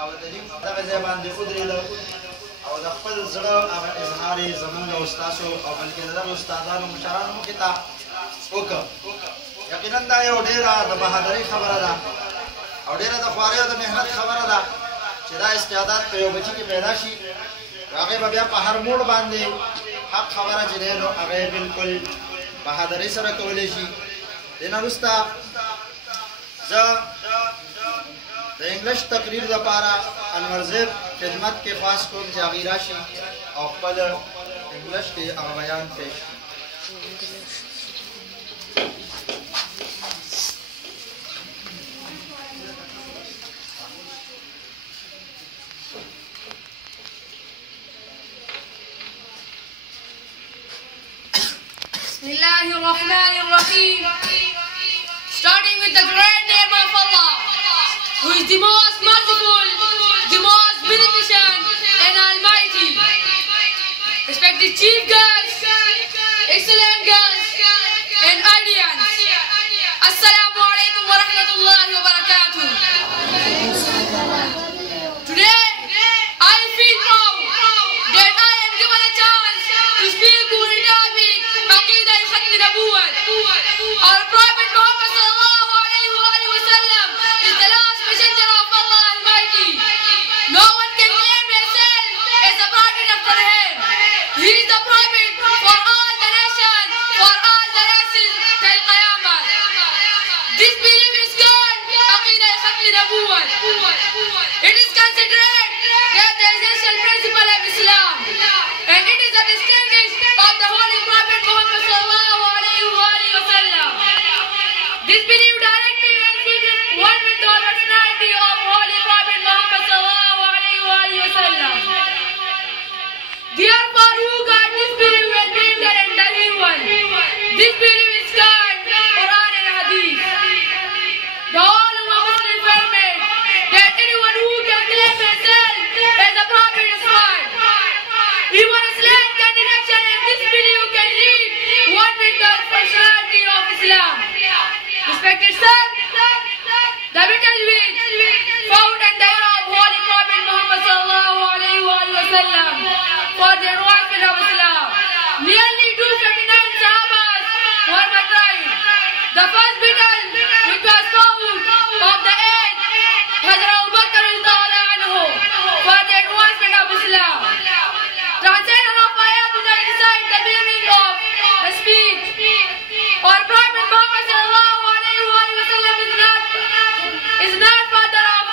او د دې دغه ځای باندې ودرېده او د خپل زړه هغه اظهار یې زمونږ استاسو او بلکې د دغه استادانو مشرانو مخې ته وکړ. یقینا دا یو ډېره د بهادرۍ خبره ده او ډېره د خوارۍ او د محنت خبره ده چې دا استعداد په یو بچي کې پیدا شي، هغې به بیا په هر موړ باندې حق خبره چې دی نو هغه یې بلکل بهادرۍ سره کولی شي. دې نه وروسته زه د انګلیش تقریر دپاره انورزیب خدمت کې خواست کوم چې هغې راشي او خپل انګلیش کې هغه بیان پیش کړي. Bismillahir Rahmanir Rahim. Starting with the great name of Allah, who is the most merciful, the most beneficent and almighty. Respected chief guests, excellent guests and audience, Assalamu alaikum wa rahmatullahi wa barakatuh. Today, I feel proud that I am given a chance to speak on the topic Aqidah Khatm Nabuwat. Our Prophet Muhammad sallallahu alayhi wa sallam is the last messenger of Allah Almighty. No one can claim himself as a prophet after him. He is the prophet for all the nations, for all the races till Qiyamah. This belief is called Aqidah Khatm Nabuwat. It is considered the essential principle of Islam, and it is a distinguished of the Holy Prophet Muhammad sallallahu alayhi wa sallam. This belief directly links one with the personality of Holy Prophet Muhammad sallallahu alayhi wa sallam. Therefore, who got this belief will be the entire one. This belief is called Quran and Hadith. The whole of Muslim affirmation that anyone who can claim himself as a prophet is fine. Even a slight contradiction in this belief can lead one with the personality of Islam. Respected sir, the message which found in the era of Holy Prophet Muhammad sallallahu alayhi wa sallam for the advancement of Islam. Nearly 259 Sahabas were martyred. The first battle which was fought of the age Hazrat Abu Bakr radhiyallahu anhu for the advancement of Islam. Translation of ayat to recite the meaning of the speech. Our Prophet Muhammad sallallahu alayhi wa sallam is not father of